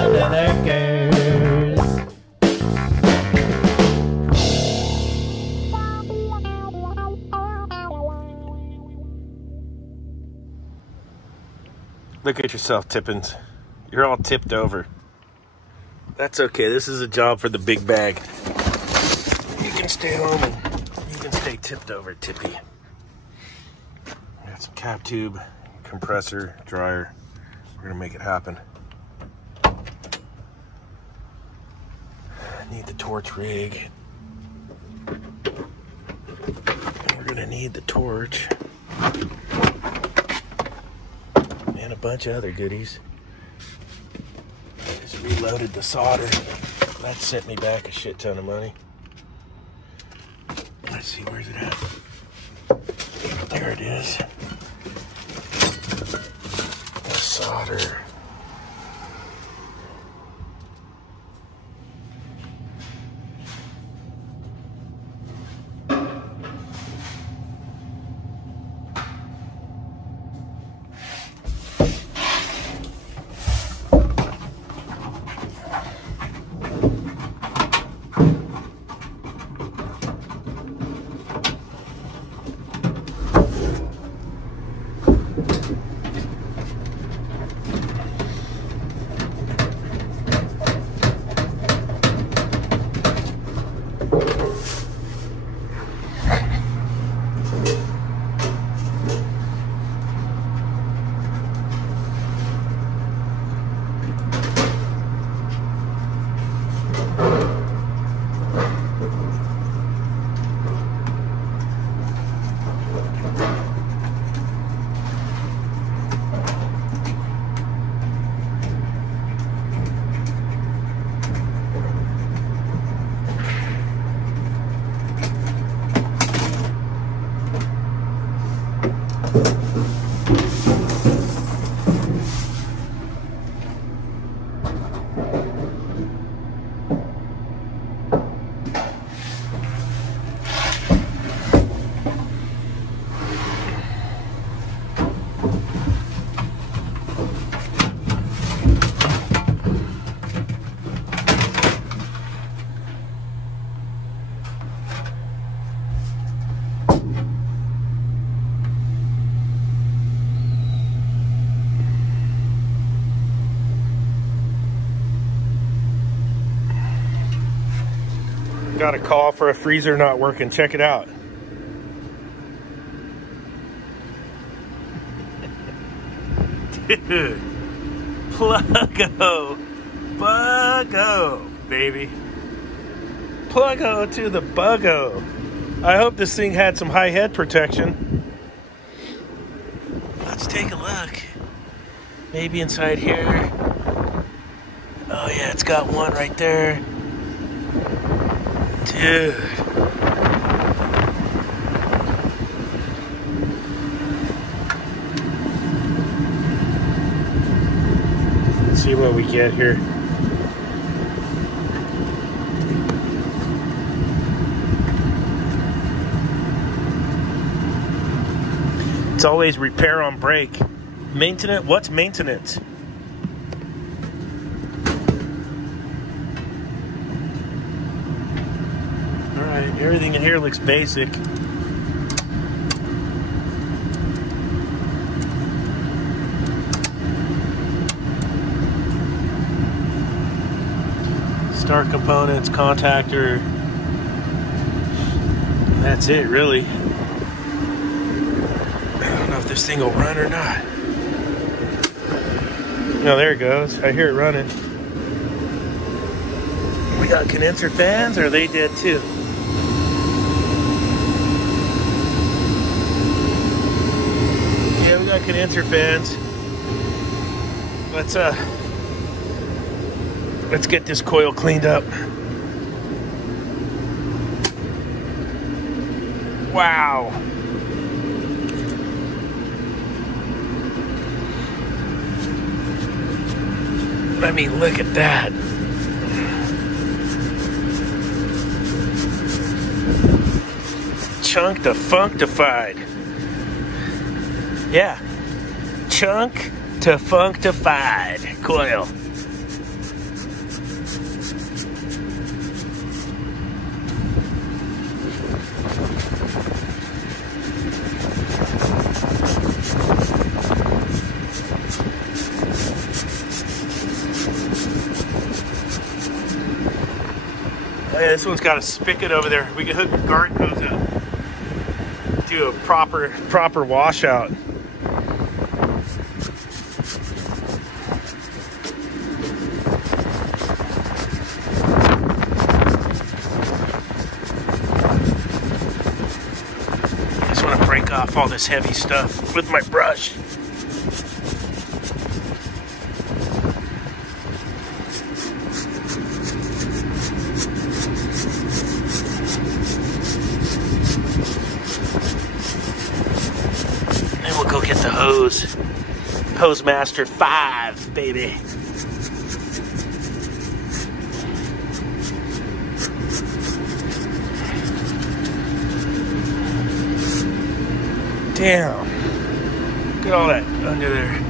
under the curse. Look at yourself, Tippins. You're all tipped over. That's okay. This is a job for the big bag. You can stay home and you can stay tipped over, Tippy. Got some cap tube, compressor, dryer. We're gonna make it happen. Need the torch rig. And we're gonna need the torch. And a bunch of other goodies. Just reloaded the solder. That sent me back a shit ton of money. Let's see, where's it at? There it is. The solder. Got a call for a freezer not working. Check it out. Dude. Pluggo. Buggo, baby. Pluggo to the buggo. I hope this thing had some high head protection. Let's take a look. Maybe inside here. Oh yeah, it's got one right there. Dude. Let's see what we get here. It's always repair on break. Maintenance? What's maintenance? Everything in here looks basic. Start components, contactor. That's it, really. I don't know if this thing will run or not. No, there it goes. I hear it running. We got condenser fans, or are they dead too? I can condenser fans. Let's get this coil cleaned up. Wow. I mean, look at that. Chunk to functified. Yeah. Chunk to functified coil. yeah, this one's got a spigot over there. We can hook the garden hose up. Do a proper washout. I just want to break off all this heavy stuff with my brush. Go get the hose. Hose Master 5, baby. Damn. Look at all that under there.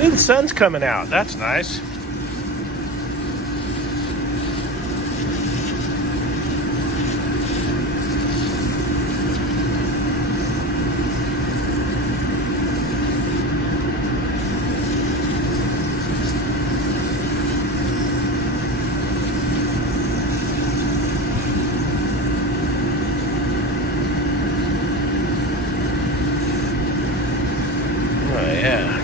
Ooh, the sun's coming out. That's nice. Oh, yeah.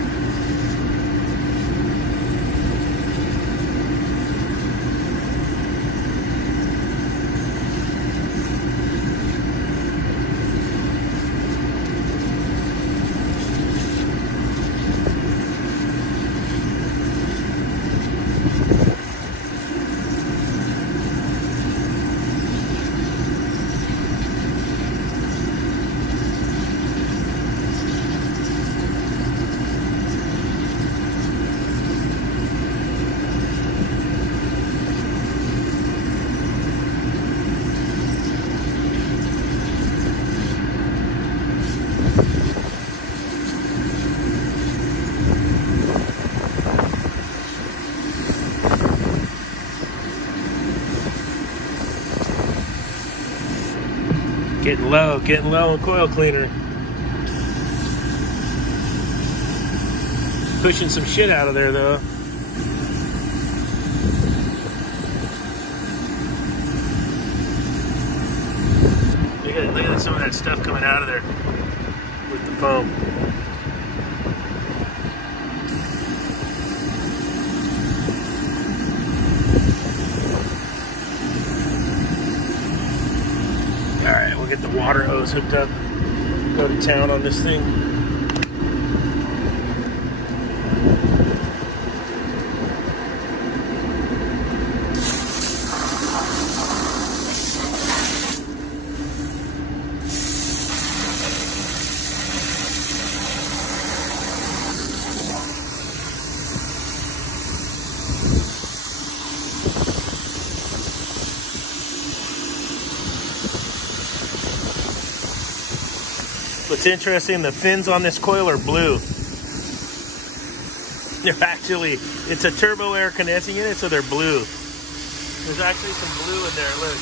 Getting low on coil cleaner. Pushing some shit out of there though. Look at some of that stuff coming out of there with the foam. Alright, we'll get the water hose hooked up. Go to town on this thing. What's interesting, the fins on this coil are blue. They're actually, it's a turbo air condensing unit, so they're blue. There's actually some blue in there, look.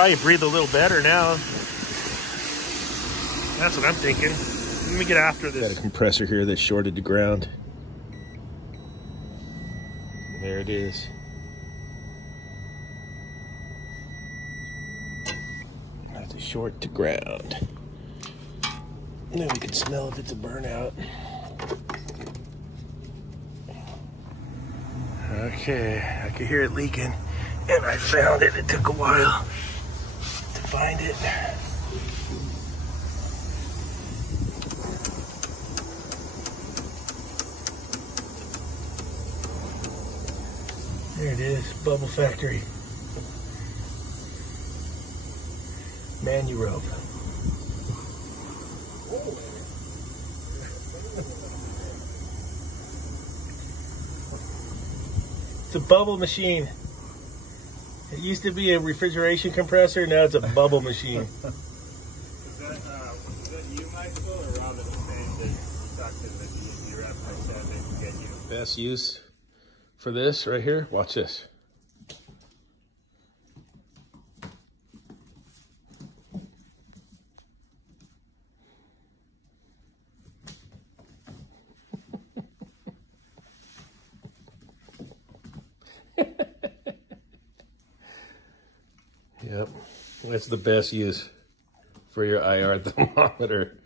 probably breathe a little better now. That's what I'm thinking. Let me get after this. Got a compressor here that's shorted to ground. There it is. I have to short to ground. And then we can smell if it's a burnout. Okay, I can hear it leaking. And I found it. It took a while to find it. There it is, Bubble Factory. Manurope. It's a bubble machine. It used to be a refrigeration compressor, now it's a bubble machine. Is that you, Michael, or Robin was saying that you talked to the rep like that, they can get you? Best use for this right here, watch this. Yep, that's the best use for your IR thermometer.